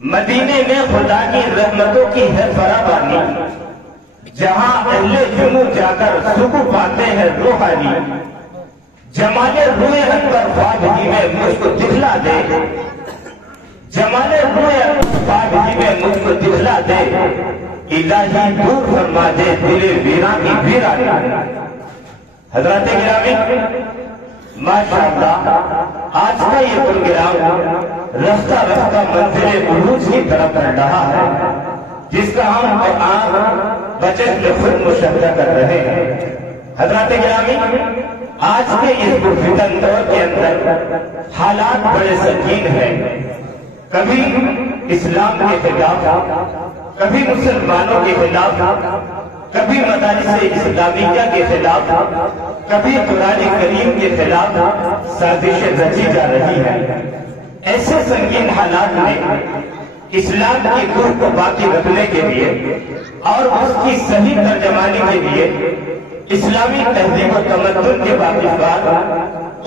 مدینے میں خدا کی رحمتوں کی ہے فراوانی، جہاں اہل جنوب جا کر سکون پاتے ہیں روحانی۔ جمال روئے انور خواب ہی میں مجھ کو دکھلا دے، جمال روئے انور خواب ہی میں مجھ کو دکھلا دے، الہی دور فرما دے دل ویراں کی ویرانی۔ حضرات گرامی، ماشاءاللہ آج کا یہ پروگرام رفتہ رفتہ منزل عروج کی طرف بڑھ رہا ہے، جس کا ہم قرآن بچت میں خود مشاہدہ کر رہے ہیں۔ حضرات گرامی، آج کے اس پرفتن دور کے اندر حالات بڑے سنگین ہیں۔ کبھی اسلام کے خلاف، کبھی مسلمانوں کے خلاف، کبھی مدارس اسلامیہ کے خلاف، کبھی قرآن کریم کے خلاف سازشیں رچی جا رہی ہیں۔ ایسے سنگین حالات میں اسلام کی روح کو باقی رکھنے کے لیے اور اس کی صحیح ترجمانی کے لیے اسلامی تہذیب و تمدن کے واقفات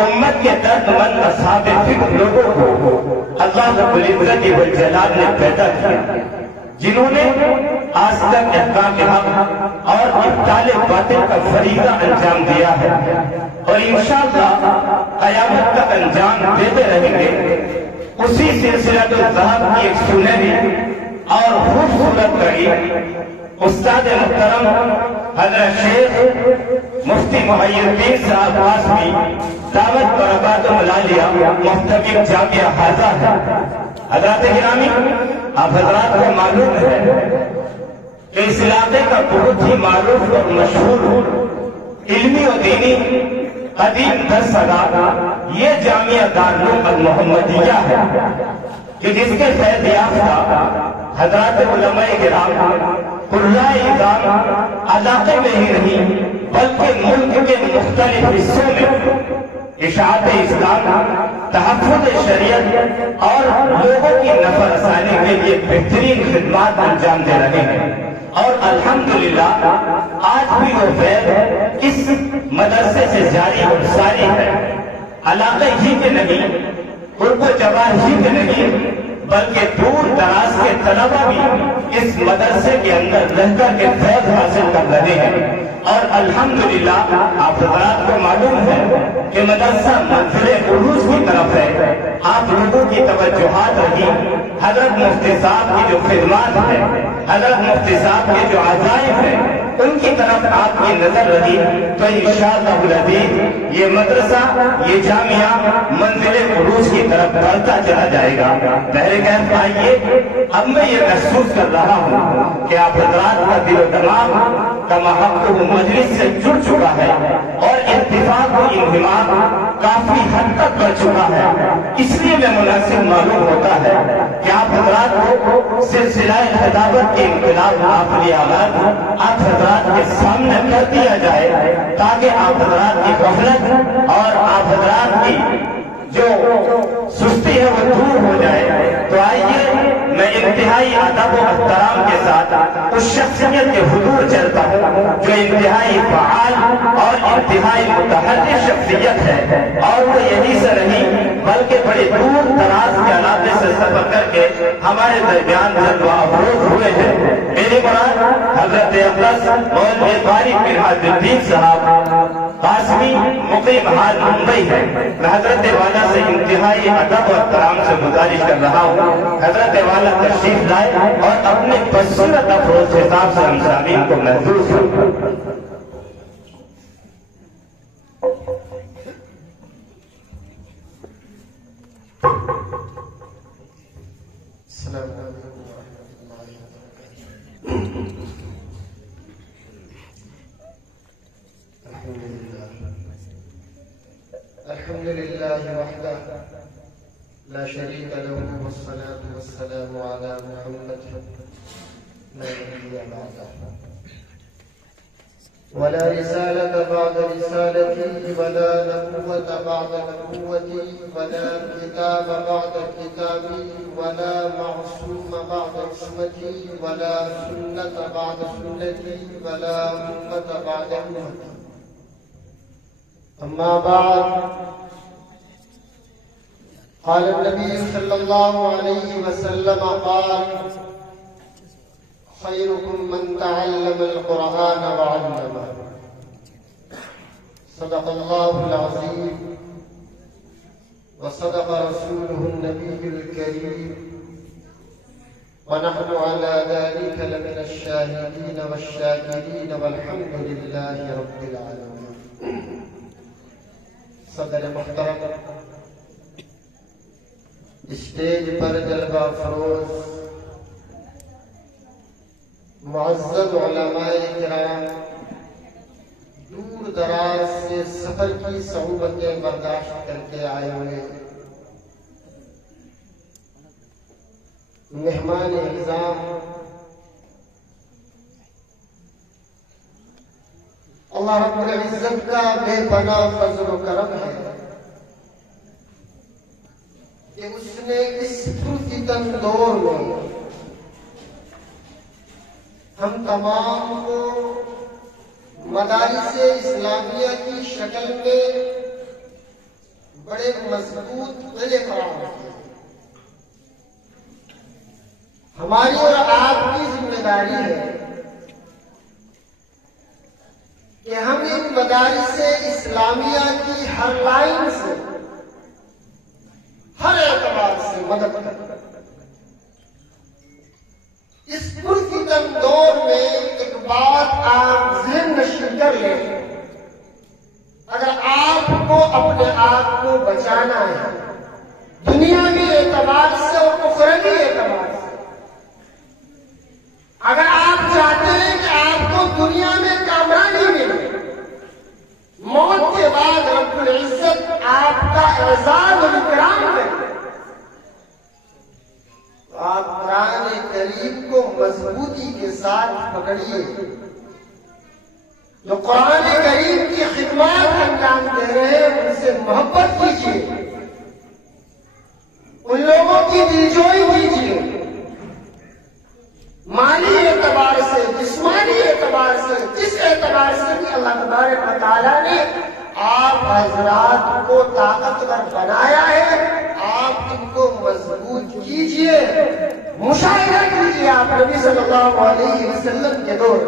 امت کے درد مند اصحاب فکر لوگوں کو اللہ رب العزت والجلال نے پیدا کیا، جنہوں نے آج تک احکام حق اور ابطال باطل کا فریضہ انجام دیا ہے، اور انشاءاللہ قیامت تک انجام دیتے رہیں گے۔ اسی سلسلۃ الذہب کی ایک سنہری اور خوبصورت کڑی استاد محترم حضرت شیخ مفتی محی الدین صاحب قاسمی دعوت برکات ملالیہ محتمل جامعہ حاضہ ہے۔ حضرات گرامی، آپ حضرات کو معلوم ہے کہ اس علاقے کا بہت ہی معروف اور مشہور علمی و دینی قدیم درسگاہ یہ جامعہ دارالعلوم المحمدیہ ہے، کہ جس کے فیض یافتہ حضرات علماء کرام قرآن اعظام علاقے میں ہی نہیں بلکہ ملک کے مختلف حصوں میں اشاعت اسلام، تحفظ شریعت اور لوگوں کی نفع رسانی کے لیے بہترین خدمات انجام دے رہے ہیں، اور الحمدللہ آج بھی وہ فیض اس مدرسے سے جاری اور ساری ہے۔ علاقے ہی کے نہیں، قرب و جوار ہی کے نہیں، بلکہ دور دراز کے طلبہ بھی اس مدرسے کے اندر رہ کر کے فیض حاصل کر رہے ہیں، اور الحمدللہ آپ حضرات کو معلوم ہے کہ مدرسہ منزل عروج کی طرف ہے۔ آپ لوگوں کی توجہات رہی، حضرت مفتی صاحب کی جو خدمات ہیں، حضرت مفتی صاحب کے جو عزائم ہیں، ان کی طرف آپ کی نظر رہی تو انشاءاللہ العزیز یہ مدرسہ، یہ جامعہ منزل عروج کی طرف بڑھتا چلا جائے گا۔ پہلے کہتے آئیے، اب میں یہ محسوس کر رہا ہوں کہ آپ حضرات کا دل و دماغ کا محبت مجلس سے جڑ چکا ہے، اور اتفاق و انہمام کافی حد تک بڑھ چکا ہے۔ اس لیے میں مناسب معلوم ہوتا ہے کہ آپ حضرات کو سلسلہ خطابت کے انقلاب آخری آغاز آپ حضرات کے سامنے کر دیا جائے، تاکہ آپ حضرات کی غفلت اور آپ حضرات کی جو سستی ہے وہ دور ہو جائے۔ تو آئیے میں انتہائی ادب و احترام کے ساتھ اس شخصیت کے حضور چلتا ہوں جو انتہائی فعال اور انتہائی متحرک شخصیت ہے، اور وہ یہی سے نہیں بلکہ بڑے دور دراز کے علاقے سے سفر کر کے ہمارے درمیان جلوہ افروز ہوئے ہیں۔ میری مراد حضرت اقدس مولوی قاری بن حاج الدین صاحب قاسمی مقیم حال ممبئی ہے۔ میں حضرت والا سے انتہائی ادب و احترام سے گزارش کر رہا ہوں، حضرت والا تشریف لائے اور اپنے بصیرت افروز حساب سے ہم سامعین کو محظوظ کریں۔ السلام علیکم ورحمۃ اللہ وبرکاتہ۔ الحمد لله وحده لا شريك له، والصلاة والسلام على محمد لا نبي بعده، ولا رسالة بعد رسالته، ولا نبوة بعد نبوته، ولا كتاب بعد كتابه، ولا معصوم بعد عصمته، ولا سنة بعد سنته، ولا أمة بعد أمته۔ أما بعد، قال النبي صلى الله عليه وسلم قال خيركم من تعلم القرآن وعلمه صدق الله العظيم وصدق رسوله النبي الكريم ونحن على ذلك لمن الشاهدين والشاكرين والحمد لله رب العالمين. صدر محترم، اسٹیج پر جلوہ فروز معزز علماء کرام، دور دراز سے سفر کی صعوبتیں برداشت کر کے آئے ہوئے مہمان اعظام، اللہ رب العزت کا بے پناہ فضل و کرم ہے کہ اس نے اس پرفتن دور میں ہم تمام کو مدارس اسلامیہ کی شکل میں بڑے مضبوط قلعے قرار دیے. ہماری اور آپ کی ذمہ داری ہے کہ ہم ان مدارس اسلامیہ کی ہر لائن سے، ہر اعتبار سے مدد کریں. اس پرفتن دور میں ایک بات آپ ذہن نشین کر لیں، اگر آپ کو اپنے آپ کو بچانا ہے دنیاوی اعتبار سے اور اخروی اعتبار سے، اگر آپ چاہتے ہیں کہ آپ کو دنیا میں کامرانی ملے، موت کے بعد رب العزت آپ کا اعزاز و اکرام کرے، تو آپ قرآن کریم کو مضبوطی کے ساتھ پکڑیے. جو قرآن کریم کی خدمات انجام دے رہے ہیں ان سے محبت کیجیے، ان لوگوں کی دلجوئی کیجیے. مالی اعتبار سے، جسمانی اعتبار سے، جس اعتبار سے بھی اللہ تبارک و تعالیٰ نے آپ حضرات کو طاقتور بنایا ہے، آپ ان کو مضبوط کیجیے. مشاہدہ کیجیے آپ نبی صلی اللہ علیہ وسلم کے دور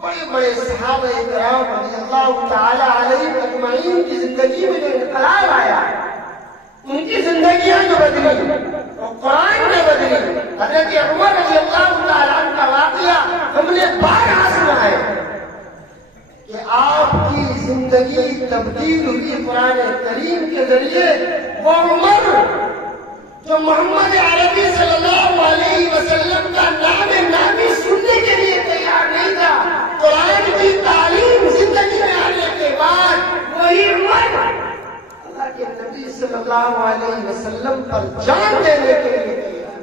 بڑے بڑے صحابہ کرام رضی اللہ تعالی علیہم اجمعین کی زندگی میں جو انقلاب آیا، ان کی زندگیاں جو بدلی اور قرآن نے بدلی. حضرت عمر رضی اللہ تعالیٰ عنہ کا واقعہ ہم نے بارہا سنا ہے کہ آپ کی زندگی تبدیل ہوئی قرآن کریم کے ذریعے. وہ عمر جو محمد عربی صلی اللہ علیہ وسلم کا نام نامی سننے کے لیے تیار نہیں تھا، قرآن کی تعلیم زندگی میں آنے کے بعد وہی عمر اللہ کے نبی صلی اللہ علیہ وسلم پر جان دینے کے لیے تیار.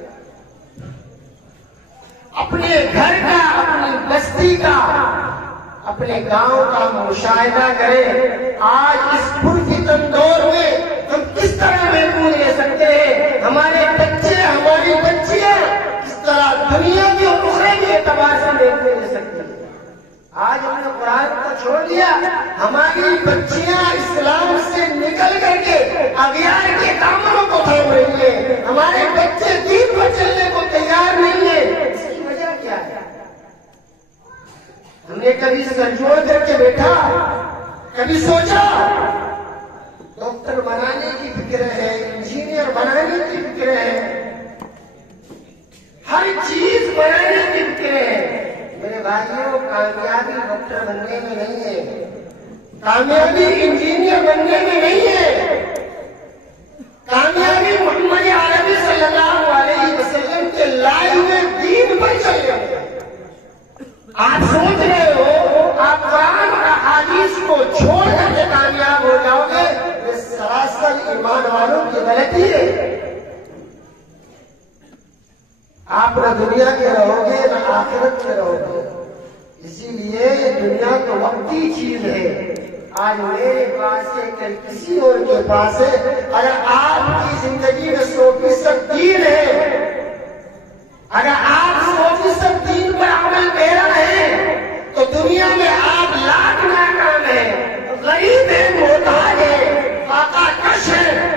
اپنے گھر کا، اپنی بستی کا، اپنے گاؤں کا مشاہدہ کریں. آج اس پرفتن دور میں ہم کس طرح محفوظ لے سکتے ہیں، ہمارے بچے، ہماری بچیاں کس طرح دنیا کی اور اخروی اعتبار سے محفوظ لے سکتے ہیں. آج ہم نے قرآن کو چھوڑ دیا، ہماری بچیاں اسلام سے نکل کر کے اغیار کے دامنوں کو تھام رہی ہیں، ہمارے بچے دین پر چلنے کو تیار نہیں ہیں. اس کی وجہ کیا ہے؟ ہم نے کبھی سر جوڑ کر کے بیٹھا، کبھی سوچا ڈاکٹر بنانے کی فکر ہے، انجینئر بنانے کی فکر ہے، ہر چیز بنانے کی فکر ہے. میرے بھائیوں، کامیابی ڈاکٹر بننے میں نہیں ہے، کامیابی انجینئر بننے میں نہیں ہے، کامیابی محمد عربی صلی اللہ علیہ وسلم کے لائے ہوئے دین پر چلنے میں. آپ سوچ رہے ہو آپ قرآن اور احادیث کو چھوڑ کر کے کامیاب ہو جاؤ گے، یہ سراسر ایمان والوں کی غلطی ہے. آپ نہ دنیا کے رہو گے نہ آخرت کے رہو گے. اسی لیے یہ دنیا تو وقتی چیز ہے. آج میرے پاس ہے، کل کسی اور کے پاس ہے. اگر آپ کی زندگی میں 100% دین ہے، اگر آپ 100% دین پر عمل پیرا ہے، تو دنیا میں آپ لاکھ ناکام ہیں، غریب ہیں، محتاج ہیں، فاقہ کش ہیں،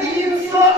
300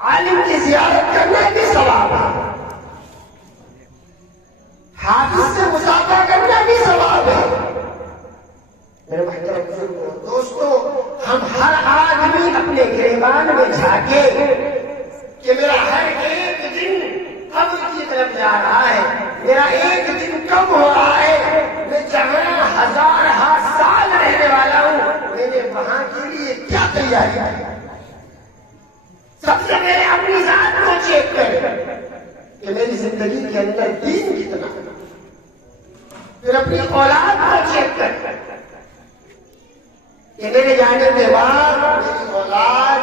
عالم کی زیارت کرنا بھی ثواب ہے، حافظ سے مصافحہ کرنا بھی ثواب ہے۔ میرے محترم بزرگوں، دوستو، ہم ہر آدمی اپنے گریبان میں جھانکے کہ میرا ہر ایک دن قبر کی طرف جا رہا ہے، میرا ایک دن کم ہو رہا ہے، میں جہاں ہزارہ سال رہنے والا ہوں، میں نے وہاں کے لیے کیا تیاری کی؟ سب سے پہلے اپنی ذات کو چیک کر کہ میری زندگی کے اندر دین کتنا، پھر اپنی اولاد کو چیک کر کہ میرے جانے کے بعد میری اولاد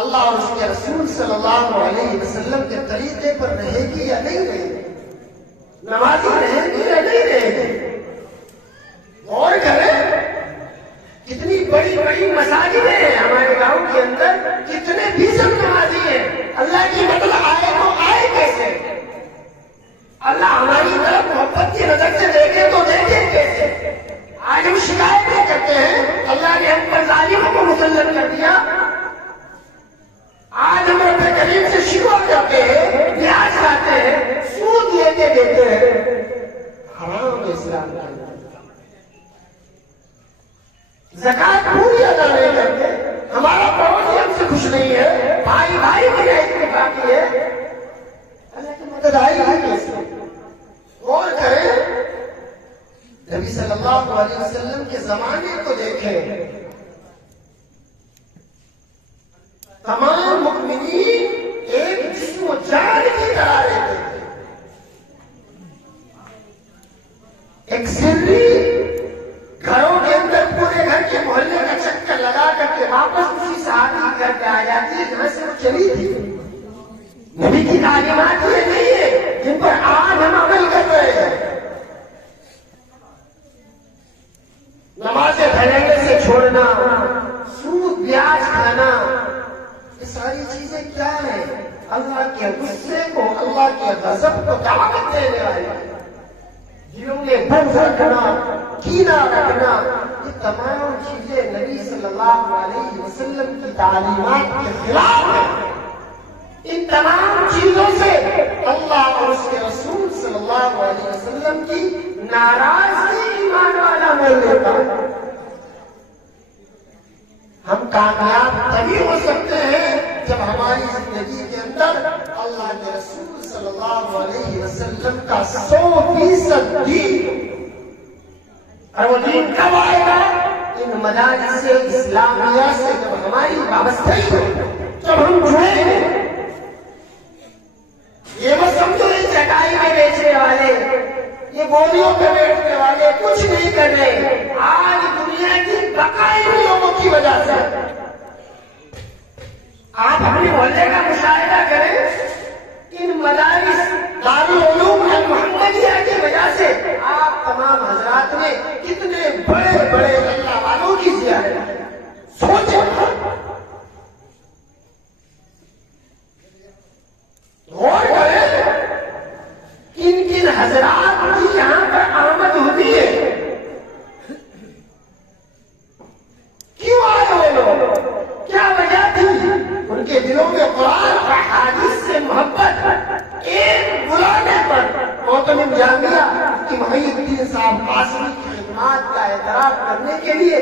اللہ اور اس کے رسول صلی اللہ علیہ وسلم کے طریقے پر رہے گی یا نہیں رہے گی، نمازی رہے گی یا نہیں رہے گی۔ غور کریں، کتنی بڑی بڑی مساجدیں ہیں ہمارے گاؤں کے اندر، کتنے فیصد نمازی ہیں، اللہ کی مدد آئے تو آئے کیسے؟ اللہ ہماری طرف محبت کی نظر سے دیکھے تو دیکھے کیسے؟ آج ہم شکایتیں کرتے ہیں اللہ نے ہم پر ظالموں کو مسلط کر دیا، آج ہم رب کریم سے شکوہ کرتے ہیں، بیاج کھاتے ہیں، سود لے کے دیتے ہیں، حرام اسلام کا۔ زکات پوری ادا نہیں کرتے، ہمارا پڑوسی ہم سے خوش نہیں ہے، بھائی بھائی کی اتفاقی ہے، اللہ کی مدد آئی ہے کیسے؟ غور کریں، نبی صلی اللہ علیہ وسلم کے زمانے کو دیکھیں، تمام مؤمنین ایک جسم و جان کی طرح رہتے تھے، ایک سری گھروں کے اندر پورے گھر کے محلے کا چکر لگا کر کے واپس اسی صحابی گھر پہ آ جاتی ہے جہاں سے وہ چلی تھی۔ نبی کی تعلیمات یہ نہیں ہے جن پر آج ہم عمل کر رہے ہیں، نمازیں بھرنے سے چھوڑنا، سود بیاج کھانا، یہ ساری چیزیں کیا ہیں؟ اللہ کے غصے کو، اللہ کے غضب کو دعوت دینے والی، دلوں میں بغض رکھنا، کینہ رکھنا، یہ تمام چیزیں نبی صلی اللہ علیہ وسلم کی تعلیمات کے خلاف ہیں۔ ان تمام چیزوں سے اللہ اور اس کے رسول صلی اللہ علیہ وسلم کی ناراضگی ایمان والا مول لیتا ہے۔ ہم کامیاب تبھی ہو سکتے ہیں جب ہماری زندگی کے اندر اللہ کے رسول صلی اللہ علیہ وسلم کا 100% دین، اور وہ دین کب آئے گا؟ ان مدارس اسلامیہ سے جب ہماری وابستگی ہو، جب ہم جڑیں گے۔ یہ وہ سمجھو اس چٹائی میں بیچنے والے، یہ گولیوں پہ بیٹھنے والے کچھ نہیں کر رہے، آج دنیا کی بقائی لوگوں کی وجہ سے۔ آپ اپنے محلے کا مشاہدہ کریں، ان مدارس دارالعلوم المحمدیہ کی وجہ سے آپ تمام حضرات نے کتنے بڑے بڑے اللہ والوں کی زیارت سوچیں۔ غور کریں کن کن حضرات کی یہاں پر آمد ہوتی ہے، کیوں آئے وہ لوگ، کیا وجہ تھی؟ ان کے دلوں میں قرآن اور حدیث سے محبت ایک بلانے پر محتمم جامعہ کی محی الدین صاحب قاسمی کی خدمات کا اعتراف کرنے کے لیے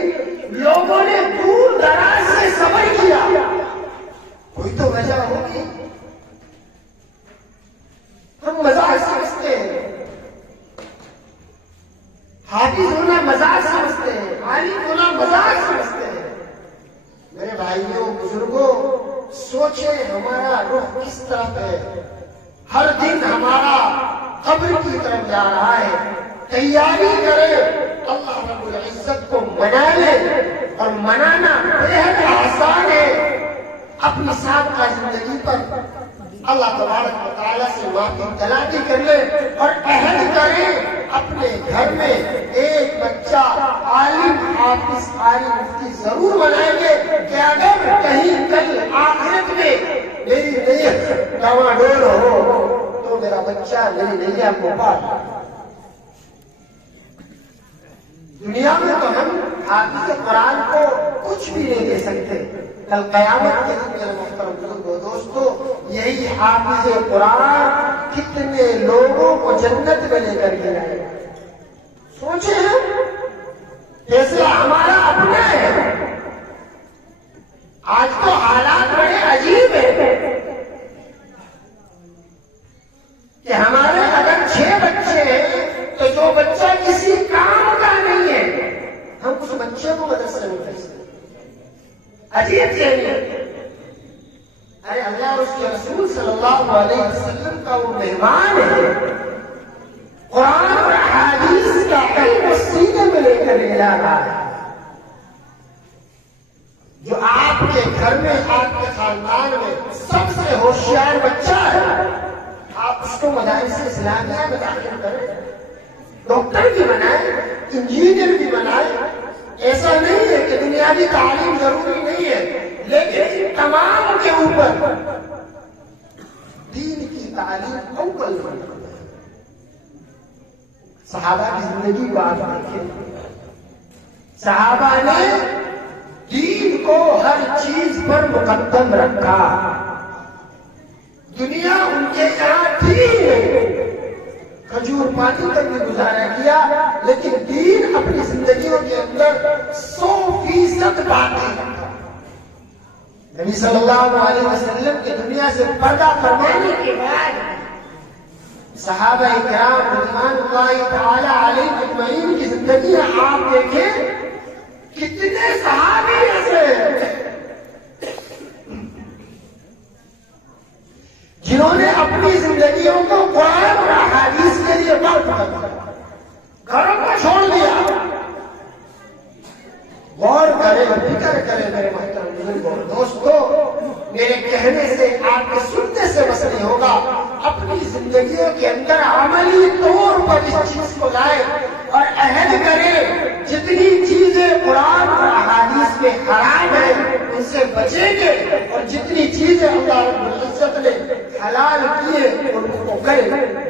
لوگوں نے دور دراز سے سفر کیا، کوئی تو وجہ ہوگی۔ ہم مزاج سمجھتے ہیں، حافظ ہونا مزاج سمجھتے ہیں، عالم ہونا مزاج سمجھتے ہیں۔ میرے بھائیوں بزرگوں، سوچیں ہمارا رخ کس طرف ہے؟ ہر دن ہمارا قبر کی طرف جا رہا ہے، تیاری کریں، اللہ رب العزت کو منانے، اور منانا بےحد آسان ہے۔ اپنی سابقہ زندگی پر اللہ تبارک و تعالیٰ سے معافی طلبی کر لیں اور عہد کریں اپنے گھر میں ایک بچہ عالم حافظ قاری مفتی ضرور بنائیں گے کہ اگر کہیں کل آخرت میں میری نیت ڈاواڈول ہو تو میرا بچہ میری نیا کو پار۔ دنیا میں تو ہم حافظ قرآن کو کچھ بھی نہیں دے سکتے، کل قیامت کے دن میرے محترم بزرگوں یہی حافظ قرآن کتنے لوگوں کو جنت میں لے کر کے آئے. سوچے ہیں فیصلہ ہمارا اپنا ہے. آج تو حالات بڑے عجیب ہیں کہ ہمارے اگر 6 بچے ہیں تو جو بچہ کسی کام کا نہیں ہے ہم اس بچے کو مدرسے میں بھیج سکتے. عجیب چیز. ارے اللہ اور اس کے رسول صلی اللہ علیہ وسلم کا وہ مہمان ہے. قرآن اور احادیث کا علم سینے میں لے کر لے رہا ہے. جو آپ کے گھر میں آپ کے خاندان میں سب سے ہوشیار بچہ ہے آپ اس کو مدارس اسلامیہ میں داخل کریں. ڈاکٹر بھی بنائے, انجینئر بھی بنائے. ایسا نہیں ہے کہ بنیادی تعلیم ضروری نہیں ہے, لیکن تمام کے اوپر دین کی تعلیم اول ہے. صحابہ کی زندگی کو آپ دیکھیں. صحابہ نے دین کو ہر چیز پر مقدم رکھا. دنیا ان کے یہاں تھی نہیں, کھجور پانی تک بھی گزارا کیا, لیکن دین اپنی زندگیوں کے اندر 100% باقی. نبی صلی اللہ علیہ وسلم کی دنیا سے پردہ فرمانے کے بعد صحابہ کرام رضوان اللہ تعالی علیہ اجمعین کی زندگیاں آپ دیکھیں, کتنے صحابی ایسے ہیں جنہوں نے اپنی زندگیوں کو قرآن اور احادیث کے لیے وقف کر دیا, گھروں کو چھوڑ دیا. غور کرے اور فکر کرے میرے محترم بزرگوں. دوستو, میرے کہنے سے آپ کے سننے سے بس نہیں ہوگا, اپنی زندگیوں کے اندر عملی طور پر اس چیز کو لائے اور عہد کرے جتنی چیزیں قرآن اور احادیث میں حرام ہیں ان سے بچیں گے, اور جتنی چیزیں اللہ رب العزت نے حلال کیے ان کو کریں.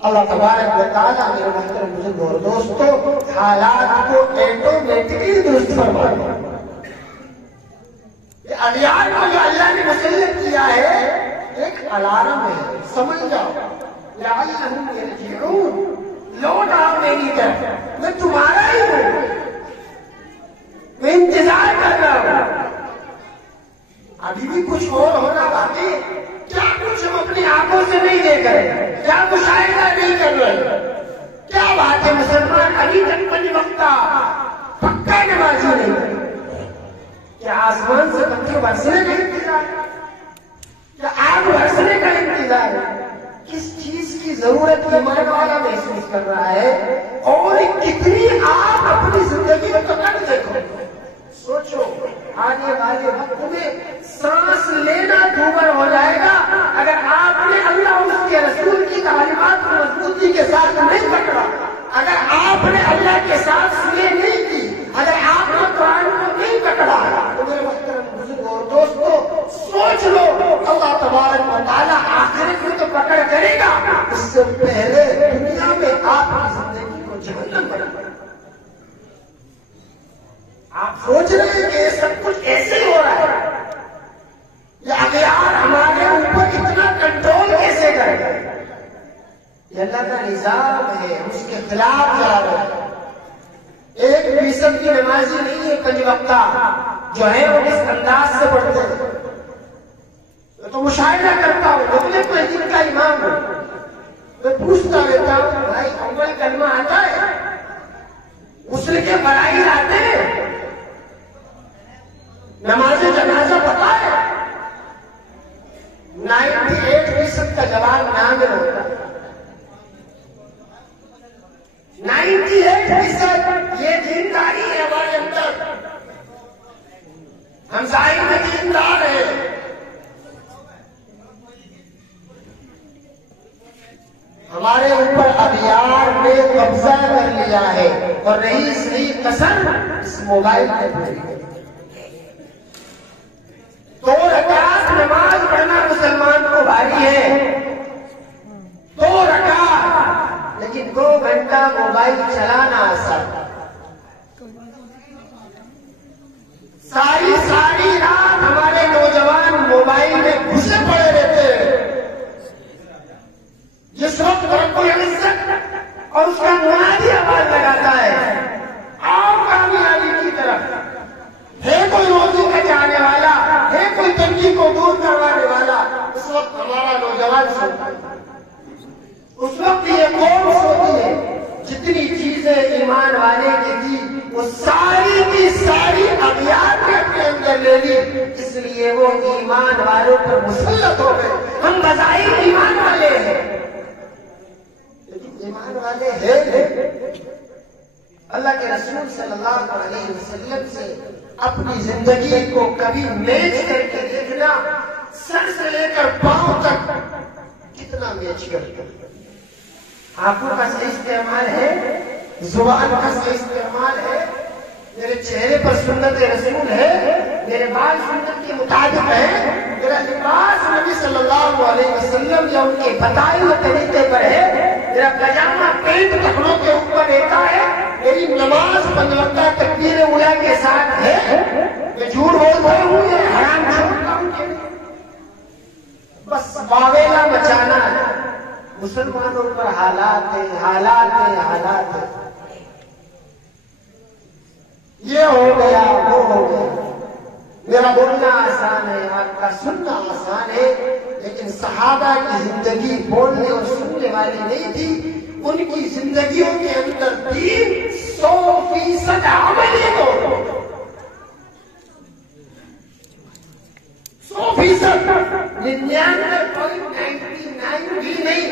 اللہ تبارک و تعالیٰ میرے محترم بزرگوں اور دوستوں حالات کو آٹومیٹکلی درست فرمائے. اغیار کو جو اللہ نے مسلط کیا ہے ایک الارم ہے, سمجھ جاؤ. لعلہم یرجعون, لوٹ آؤ میری طرف, میں تمہارا ہی ہوں, میں انتظار کر رہا ہوں. ابھی بھی کچھ اور ہونا باقی. کیا کچھ ہم اپنی آنکھوں سے نہیں دیکھ رہے, کیا مشاہدہ نہیں کر رہے. کیا بات ہے مسلمان ابھی تک 5 وقتہ پکا نمازی نہیں ہے. کیا آسمان سے پتھر برسنے کا انتظار, کیا آگ برسنے کا انتظار ہے. کس چیز کی ضرورت ایمان والا محسوس کر رہا ہے, اور کتنی آپ اپنی زندگی میں تو کر دیکھو. سوچو آنے والے وقت میں سانس لینا دوبر ہو جائے گا اگر آپ نے اللہ اور اس کے رسول کی تعلیمات کو مضبوطی کے ساتھ نہیں پکڑا, اگر آپ نے اللہ کے ساتھ سلے نہیں کی, اگر آپ نے قرآن کو نہیں پکڑا. تو میرے محترم بزرگوں اور دوستوں سوچ لو, اللہ تبارک و تعالیٰ آخرت میں تو پکڑ کرے گا, اس سے پہلے دنیا میں آپ کی زندگی کو جہنم بنا. آپ سوچ رہے ہیں کہ یہ سب کچھ ایسے ہی ہو رہا ہے, یہ اغیار ہمارے اوپر اتنا کنٹرول کیسے کرے گا. یہ اللہ کا نظام ہے, ہم اس کے خلاف جا رہے ہیں. 1% کی نمازی نہیں ہے 5 وقتہ جو ہے وہ اس انداز سے پڑھتے ہیں. میں تو مشاہدہ کرتا ہوں, مغلق مسجد کا امام ہوں, میں پوچھتا رہتا ہوں بھائی اول کلمہ آتا ہے, غسل کے فرائض آتے ہیں, نماز جنازہ پتا ہے. 98% کا جواب نہ ملتا. 98% یہ دینداری ہے ہمارے اندر, ہم ظاہر میں دیندار ہیں. ہمارے اوپر اغیار نے قبضہ کر لیا ہے, اور رہی صحیح قسم اس موبائل میں پڑی ہے. 2 رکعت نماز پڑھنا مسلمان کو بھاری ہے, 2 رکعت, لیکن 2 گھنٹہ موبائل چلانا آسان. ساری رات ہمارے نوجوان موبائل ایمان والے کی تھی وہ ساری کی ساری اغیار نے اپنے اندر لے لی، اس لیے وہ ایمان والوں پر مسلط ہو گئے۔ ہم بظاہر ایمان والے ہیں لیکن ایمان والے ہیں اللہ کے رسول صلی اللہ علیہ وسلم سے اپنی زندگی کو کبھی میچ کر کے دیکھنا، سر سے لے کر پاؤں تک کتنا میچ کر کے، آنکھوں کا صحیح استعمال ہے، زبان کا صحیح استعمال ہے، میرے چہرے پر سنت رسول ہے، میرے بال سنت کے مطابق ہے، میرا لباس نبی صلی اللہ علیہ وسلم یا ان کے بتائے ہوئے طریقے پر ہے، میرا پاجامہ پینٹ ٹخنوں کے اوپر رہتا ہے، میری نماز 5 وقتہ تکبیر اولیٰ کے ساتھ ہے، میں جھوٹ بولتا ہوں یا حرام چھوڑتا ہوں کہ بس واویلا مچانا ہے۔ مسلمانوں پر حالات ہیں، حالات ہیں، حالات ہیں، یہ ہو گیا وہ ہو گیا، میرا بولنا آسان ہے، آپ کا سننا آسان ہے، لیکن صحابہ کی زندگی بولنے اور سننے والی نہیں تھی، ان کی زندگیوں کے اندر دین 100% عملی ہو، 100%، 99.99 بھی نہیں،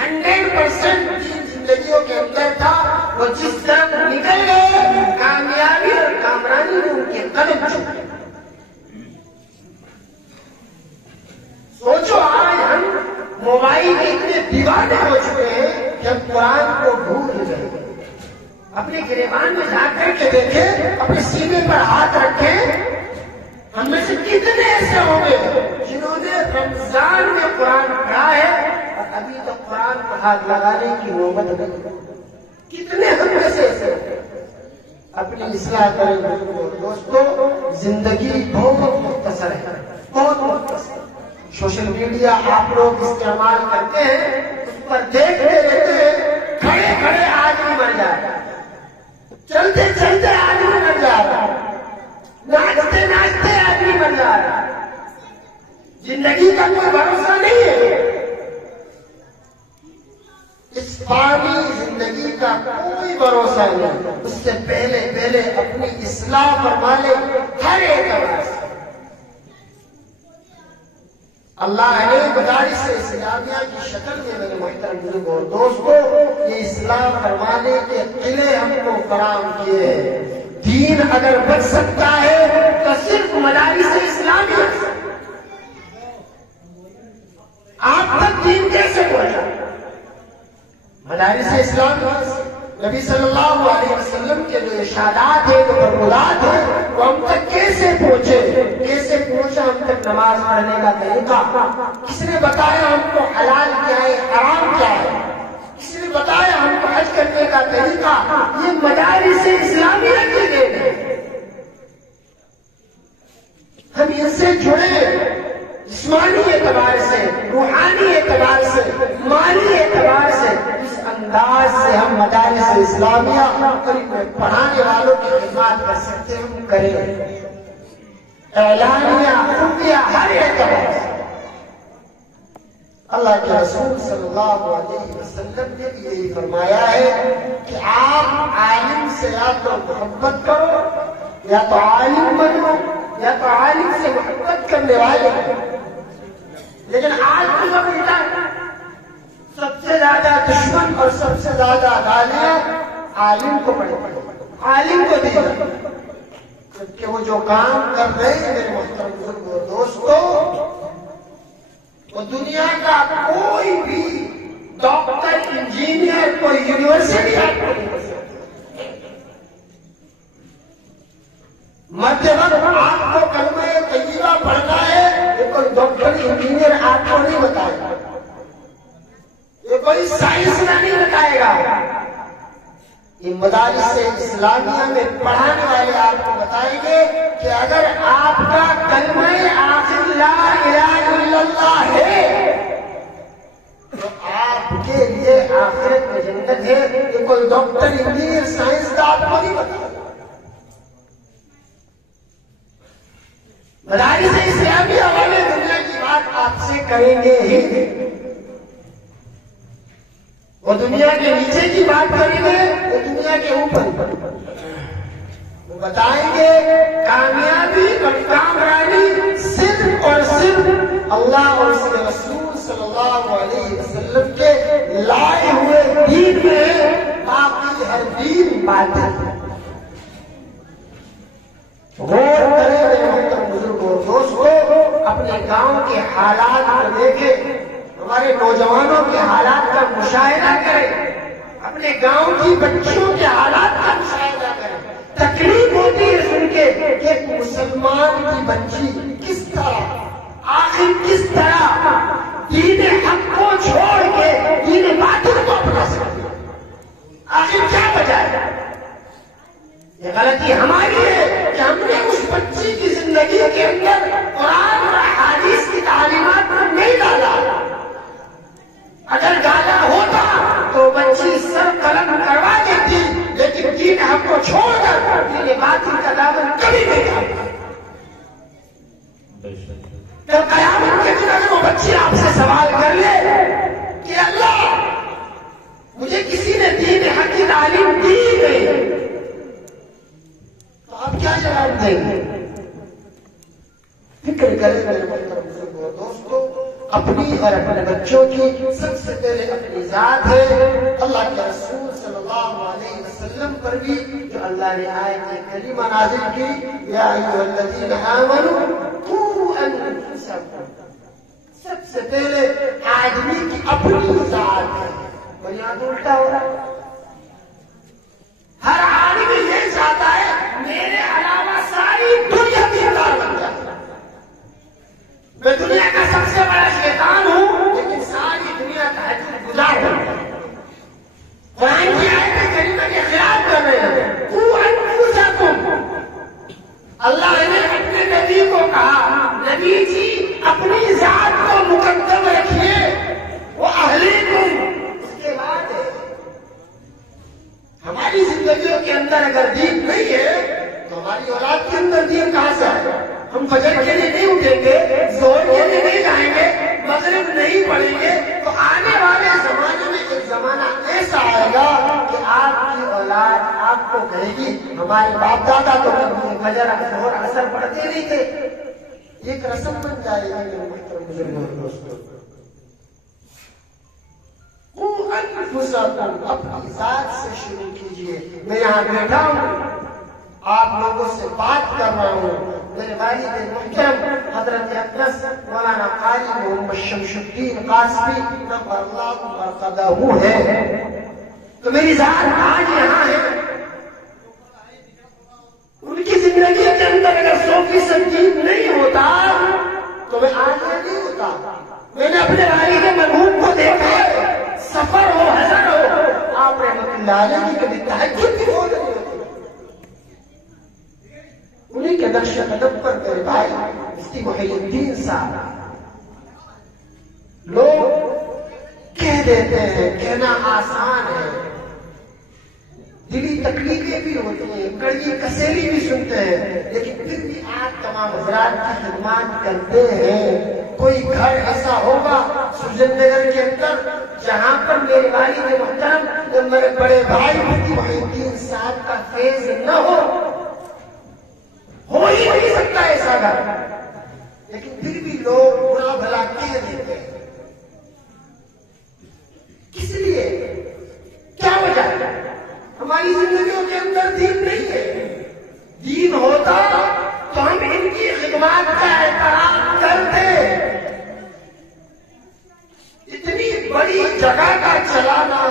100% دین زندگیوں کے اندر تھا۔ وہ جس طرح نکل گئے کامیابی اور کامرانی میں ان کے قدم چکے۔ سوچو آج ہم موبائل کے اتنے دیوانے ہو چکے ہیں کہ ہم قرآن کو بھول گئے۔ اپنے گریبان میں جا کر کے دیکھیں، اپنے سینے پر ہاتھ رکھیں، ہم میں سے کتنے ایسے ہوں گے جنہوں نے رمضان میں قرآن پڑھا ہے اور ابھی تک قرآن کو ہاتھ لگانے کی نوبت نہیں؟ کتنے ہم میں سے ایسے اپنی اصلاح کریں گے؟ دوستو زندگی بہت مختصر ہے، بہت مختصر۔ سوشل میڈیا آپ لوگ استعمال کرتے ہیں، اس پر دیکھتے رہتے ہیں، کھڑے کھڑے آدمی مر جا رہا ہے، چلتے چلتے آدمی مر جا رہا ہے، ناچتے ناچتے آدمی مر جا رہا ہے۔ زندگی کا کوئی بھروسہ نہیں ہے، اس فانی زندگی کا کوئی بھروسہ نہیں۔ اس سے پہلے اپنی اصلاح فرما لے ہر اعتبار سے۔ اللہ نے مدارس اسلامیہ کی شکل میں میرے محترم بزرگوں اور دوستوں یہ اصلاح فرمانے کے قلعے ہم کو فراہم کیے ہیں۔ دین اگر بچ سکتا ہے تو صرف مدارس اسلامیہ سے۔ آپ تک دین کیسے پہنچا؟ مدارس اسلامیہ سے۔ نبی صلی اللہ علیہ وسلم کے جو ارشادات ہیں، جو فرمودات ہیں، وہ ہم تک کیسے پہنچے؟ کیسے پہنچا ہم تک نماز پڑھنے کا طریقہ؟ کس نے بتایا ہم کو حلال کیا ہے، حرام کیا ہے؟ کس نے بتایا ہم کو حج کرنے کا طریقہ؟ یہ مدارس اسلامیہ کے لیے ہم ان سے جڑے، جسمانی اعتبار سے، روحانی اعتبار سے، مالی اعتبار سے، اس انداز سے ہم مدارس اسلامیہ پڑھانے والوں کی خدمات کر سکتے ہیں، ہم کریں۔ اعلانیہ خفیہ ہر اعتبار سے اللہ کے رسول صلی اللہ علیہ وسلم نے بھی یہی فرمایا ہے کہ آپ عالم سے یا تو محبت کرو، یا تو عالم بنو، یا تو عالم سے محبت کرنے والے۔ لیکن آج کی جو الٹا سب سے زیادہ دشمن اور سب سے زیادہ گالیاں عالم کو پڑے، عالم کو دی، جبکہ وہ جو کام کر رہے ہیں میرے محترم بزرگوں اور دوستوں، وہ دنیا کا کوئی بھی ڈاکٹر، انجینئر، کوئی یونیورسٹی آپ کو نہیں بتا سکتا۔ مرتے وقت آپ کو کلمہ طیبہ پڑھنا ہے، یہ کوئی ڈاکٹر انجینئر آپ کو نہیں بتائے گا، یہ کوئی سائنسداں نہیں بتائے گا، یہ مدارس اسلامیہ میں پڑھانے والے آپ کو بتائیں گے کہ اگر آپ کا کلمہ آخر لا الہ الا اللہ ہے تو آپ کے لیے آخرت میں جنت ہے، یہ کوئی ڈاکٹر، انجینئر، سائنسداں آپ کو نہیں بتائے گا۔ مدارس اسلامیہ والے دنیا کی بات آپ سے کریں گے ہی، وہ دنیا کے نیچے کی بات کریں گے وہ دنیا کے اوپر وہ بتائیں گے کامیابی اور کامرانی صرف اور صرف اللہ اور اس کے رسول صلی اللہ علیہ وسلم کے لائے ہوئے دین میں، باقی ہر دین باطل ہے۔ غور کریں میرے محترم بزرگوں اور دوستوں، اپنے گاؤں کے حالات کو دیکھیں، ہمارے نوجوانوں کے حالات کا مشاہدہ کریں، اپنے گاؤں کی بچیوں کے حالات کا مشاہدہ کریں۔ تکلیف ہوتی ہے سن کے کہ ایک مسلمان کی بچی کس طرح، آخر کس طرح دین حق کو چھوڑ کے دین باطل کو اپنا سکتی ہے، آخر کیا وجہ ہے؟ یہ غلطی ہماری ہے کہ ہم نے اس بچی کی زندگی کے اندر قرآن اور حدیث کی تعلیمات کو نہیں ڈالا۔ اگر ڈالا ہوتا تو بچی سر قلم کروا دیتی، لیکن دین حق کو چھوڑ کر دین باطل کا دامن کبھی نہیں کھاتا۔ جب قیامت کے دن اگر وہ بچی آپ سے سوال کر لے کہ اللہ مجھے کسی نے دین حق کی تعلیم دی نہیں، تو آپ کیا جواب دیں گے؟ فکر کریں میرے محترم بزرگوں اور دوستوں، اپنی اور اپنے بچوں کی سب سے پہلے اپنی ذات ہے۔ اللہ کے رسول صلی اللہ علیہ وسلم پر بھی جو اللہ نے آیت کریمہ نازل کی، یا ایھا الذین آمنوا قوا انفسکم، سب سے پہلے آدمی کی اپنی ذات ہے۔ بنیاد الٹا ہو رہا ہے، ہر آدمی یہ چاہتا ہے میرے علاوہ ساری دنیا بیکار بن جائے، میں دنیا کا سب سے بڑا شیطان ہوں لیکن ساری دنیا تہجد گزار بن جائے۔ قرآن کی آیت کریمہ کے خلاف کر رہے ہیں۔ قوا انفسکم، اللہ نے اپنے نبی کو کہا نبی جی اپنی ذات کو مقدم رکھیے، وہ اہلیکم، اس کے بعد ہماری زندگیوں کے اندر اگر دین نہیں ہے تو ہماری اولاد کے اندر دین کہاں سے آئے گا؟ ہم فجر کے لیے نہیں اٹھیں گے، ظہر کے لیے نہیں جائیں گے، مغرب نہیں پڑھیں گے، تو آنے والے زمانے میں ایک زمانہ ایسا آئے گا کہ آپ کی اولاد آپ کو کہے گی ہمارے باپ دادا تو کبھی فجر ظہر عصر پڑھتے نہیں تھے۔ ایک رسم بن جائے گی میرے محترم بزرگوں اور دوستوں۔ قوا انفسکم، اپنی ذات سے شروع کیجیے۔ میں یہاں بیٹھا ہوں، آپ لوگوں سے بات کر رہا ہوں، میرے والد محترم حضرت اقدس مولانا قاری محمد شمس الدین قاسمی نور اللہ مرقدہ ہے، تو میری ذات آج یہاں ہے۔ ان کی زندگی کے اندر اگر 100% دین نہیں ہوتا تو میں آج یہاں نہیں ہوتا۔ میں نے اپنے والد مرحوم کو دیکھا ہے، سفر ہو حضر ہو، آپ رحمت اللہ علیہ کی کبھی تہجد بھی ہو نہیں ہوتی۔ انہیں کے نقش قدم پر میرے بھائی مفتی محی الدین صاحب، لوگ کہہ دیتے ہیں، کہنا آسان ہے، دلی تکلیفیں بھی ہوتی ہیں، کڑوی کسیلی بھی سنتے ہیں، لیکن پھر بھی آپ تمام حضرات کی خدمات کرتے ہیں۔ کوئی گھر ایسا ہوگا سرجن نگر کے اندر جہاں پر میرے والد محترم میرے بڑے بھائی مفتی محی الدین صاحب کا فیض نہ ہو ہی نہیں سکتا ایسا گھر، لیکن پھر بھی لوگ برا بھلا کہہ دیتے ہیں۔ کس لیے؟ کیا وجہ ہے؟ ہماری زندگیوں کے اندر دین نہیں ہے۔ دین ہوتا تو ہم ان کی خدمات کا احترام کرتے۔ اتنی بڑی جگہ کا چلانا،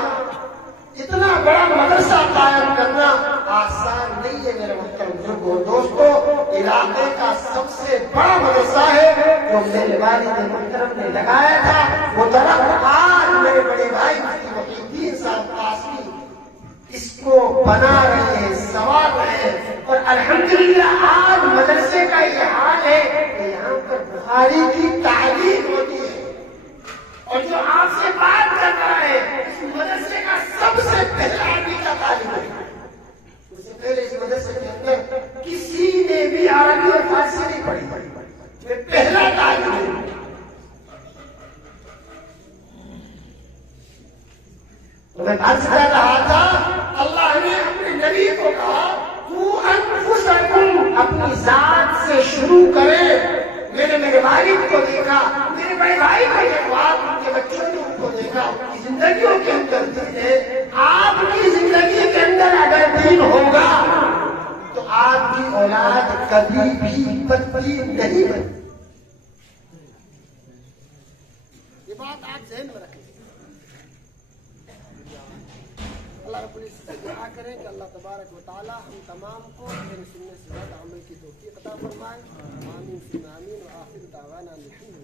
اتنا بڑا مدرسہ قائم کرنا آسان نہیں ہے میرے محترم بزرگوں دوستوں۔ علاقے کا سب سے بڑا مدرسہ ہے جو میرے والد محترم نے لگایا تھا، وہ درخت آج میرے بڑے بھائی مفتی محی الدین صاحب قاسمی اس کو بنا رہے ہیں، سنوار رہے ہیں، اور الحمدللہ آج مدرسے کا یہ حال ہے کہ یہاں پر بخاری کی تعلیم ہوتی ہے، اور جو آپ سے بات کر رہا ہے اس مدرسے کا سب سے پہلا عربی کا طالب ہے۔ اس سے پہلے اس مدرسے کے اندر کسی نے بھی عربی اور فارسی نہیں پڑھی، یہ پہلا طالب ہے۔ والد کو دیکھا، میرے بڑے بھائی کو دیکھا، ان کے بچوں نے ان کو دیکھا، ان کی زندگیوں کے اندر دین ہے۔ آپ کی زندگی کے اندر اگر دین ہوگا تو آپ کی اولاد کبھی بھی بدی نہیں بنے۔ یہ بات آپ ذہن میں رکھیں۔ اللہ رب العزت سے دعا کریں کہ اللہ تبارک و تعالی ہم تمام کو میرے سننے سے زیادہ عمل کی توفیق عطا فرمائے۔ آمین ثم آمین، وآخر دعوانا الحمد